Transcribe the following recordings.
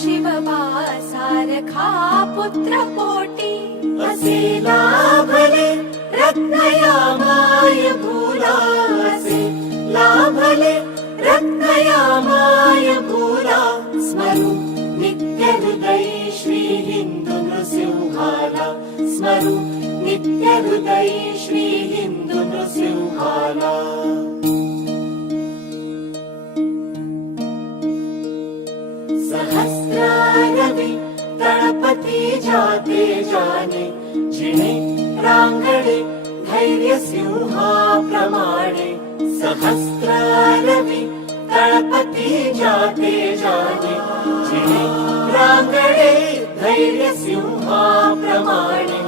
शिववासारखा पुत्र कोटी असे ला भले रत्नया मायपुरा भले रत्नया मायपुरा स्मरु नित्यहृदयी श्री हिन्दु न स्मरु नित्यहृदयी श्री हिन्दु न रवि तणपते जाते जाने चिने प्राङ्गणे धैर्यसिंहा प्रमाणे सहस्र रवि जाते जाने चिने प्राङ्गणे धैर्यसिंहा प्रमाणे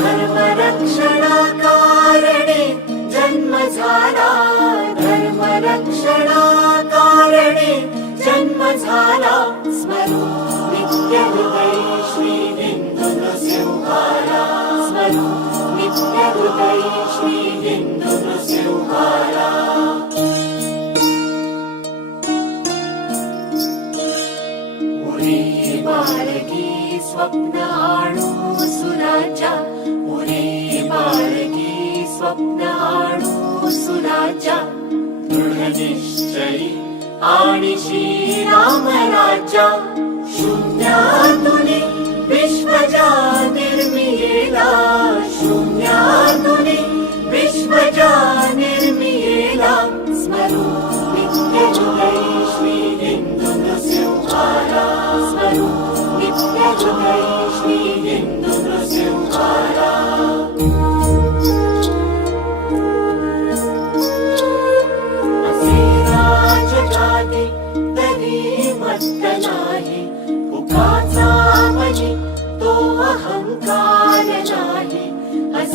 धर्मरक्षणाकारणे जन्म धर्मरक्षणा झाला स्मरू नित्य हृदय श्री हिंदू नृसिंहाला स्मरू नित्य हृदय श्री उरे बाळकी स्वप्न आणू उरे बाळकी स्वप्न आणू सुराजा दृढ निश्चयी आणि श्रीराम राजा शून्यातुनी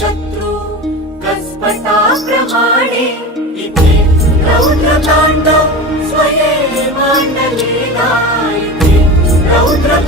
शत्रू कसपटाप्रमाणे इथे रौद्र तांडव स्वये मांडलेला इथे रौद्र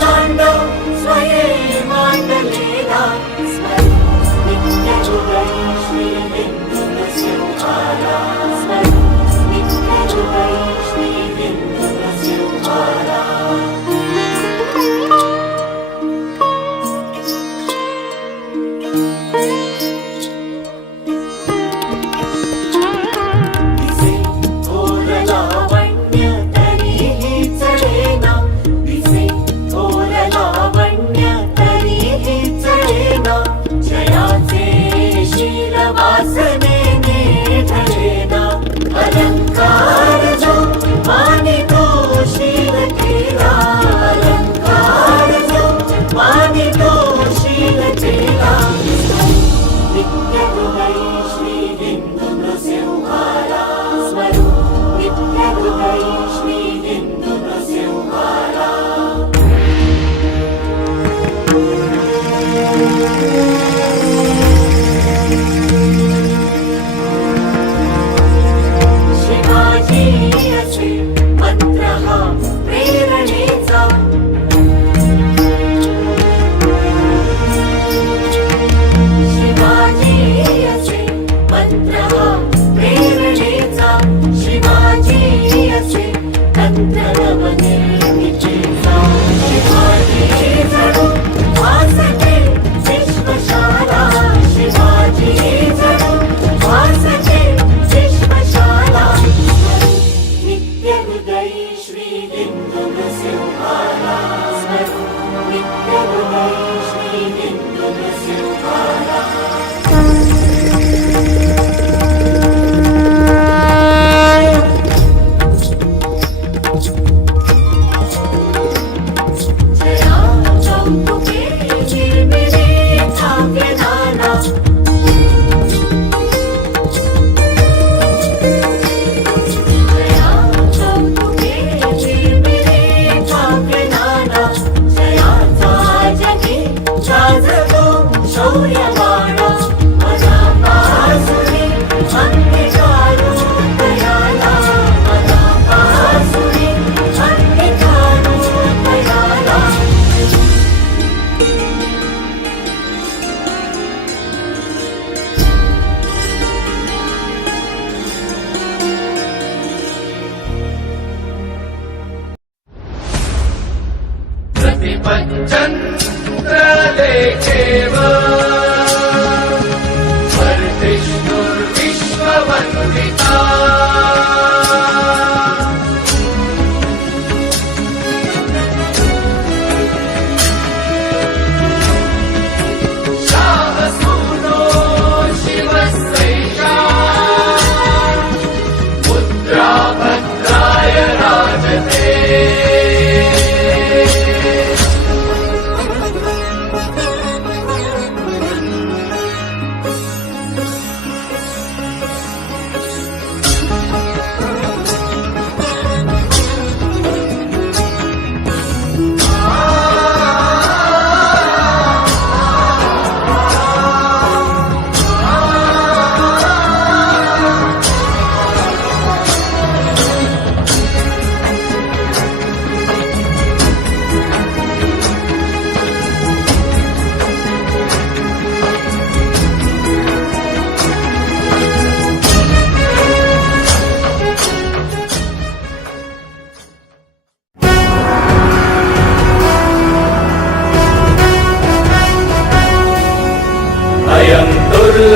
प्रतिपञ्चन्द्रलेखेव वर्धिष्णुर्विश्ववन्दिता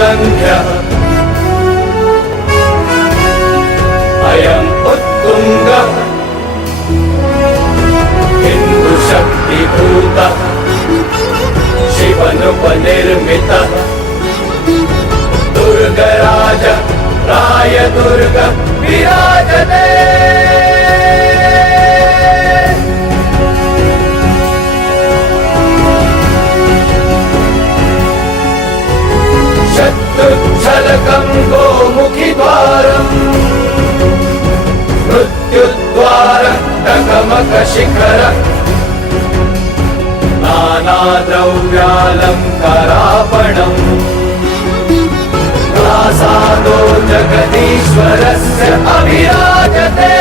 సంఘ అయం ఉత్తుంగ హిందూ శక్తిభూత శివనుపనిర్మిత దుర్గరాజ రాయ దుర్గ విరాజ शत्रुच्छलकम् गोमुखिद्वारम् मृत्युद्वार टकमकशिखर नानाद्रव्यालङ्करापणम् प्रासादो जगदीश्वरस्य अभिराजते